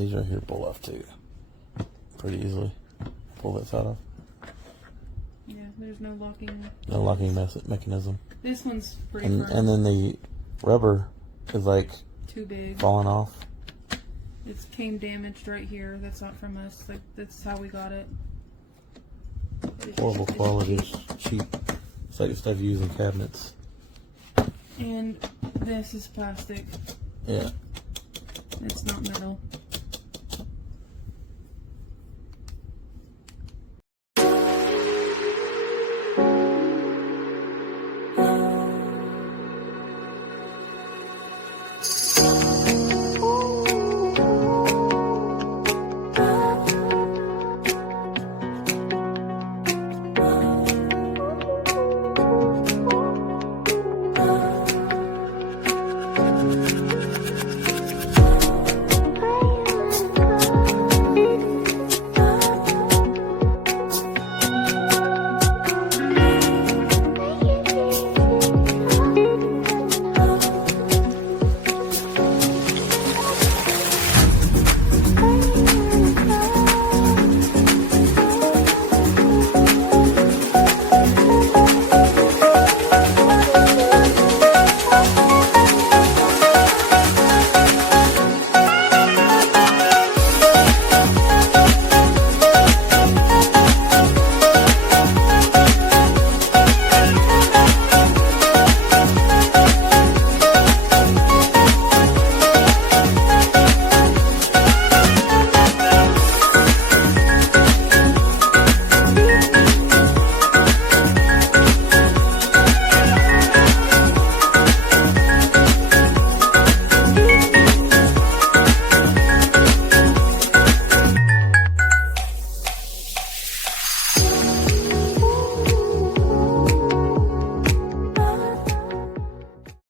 These right here pull off too. Pretty easily. Pull that side off. Yeah, there's no locking. No locking mechanism. This one's pretty And firm. then the rubber is like Too big. falling off. It came damaged right here. That's not from us. Like, that's how we got it. Horrible quality. It's cheap. It's like the stuff you use in cabinets. And this is plastic. Yeah. It's not metal.